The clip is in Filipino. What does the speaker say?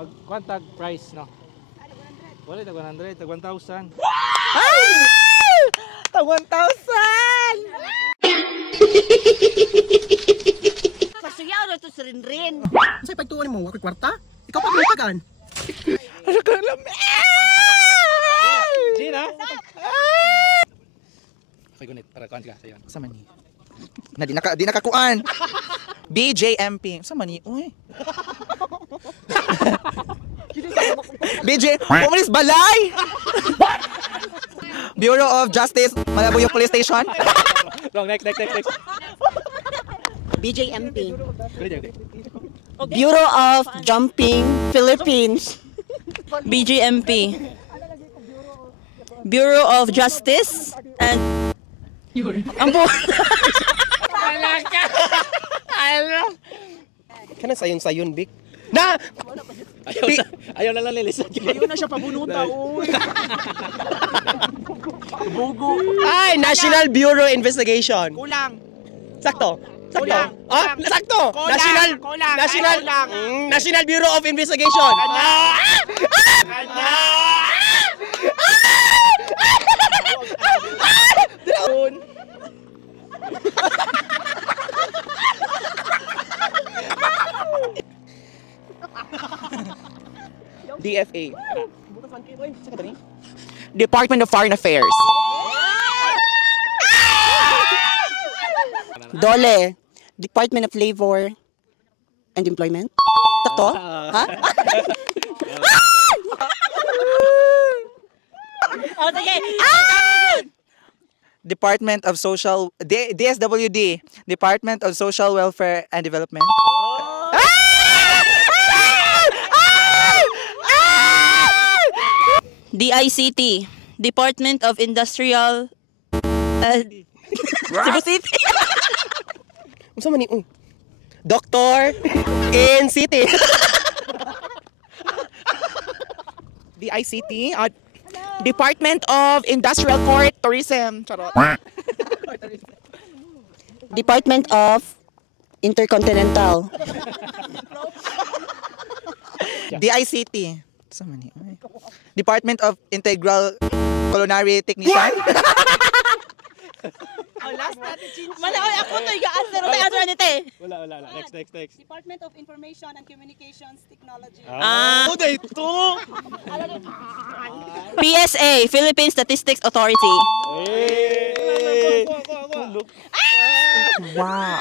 Magkwantag price, no? Wala, tag 100, tag 1,000. Ay! Tag 1,000! Pasuyaw na ito sa rin-rin. Sa'yo pagtuon mo, wakil kwarta? Ikaw pa pinatagan. Ano ka alam? Gina? Okay, gunit. Para kuhan ka. Sayon. Sa mani. Na di nakakuan. BJMP. Sa mani. Uy. BJ, pumalis balay! Bureau of Justice, Malabuyo Police Station. Wrong, next. BJMP. Okay. Bureau of Jumping Philippines. BGMP, Bureau of Justice and ang po. Kana sayon Bik. Na! Ayaw na lang nilisan. Ayaw na siya pabunuta, uy. Bugo. Ay, National Bureau Investigation. Kulang. Sakto. Kulang. Ah, sakto. National Bureau of Investigation. DFA. Department of Foreign Affairs. DOLE. Department of Labor and Employment. Takto? Ha? Oh, sige. Department of Social DSWD, Department of Social Welfare and Development. DICT, Department of Industrial Cebu City. Unsa man ni? Doctor in City. DICT, Department of Industrial Court Tourism. Charot. Department of Intercontinental. DICT. Unsa man ni? Department of Integral Culinary Technician. Malaoy ako to i-answer may answer nito eh. Wala. Next. Department of Information and Communications Technology. Ito. PSA, Philippine Statistics Authority. Hey! Wow.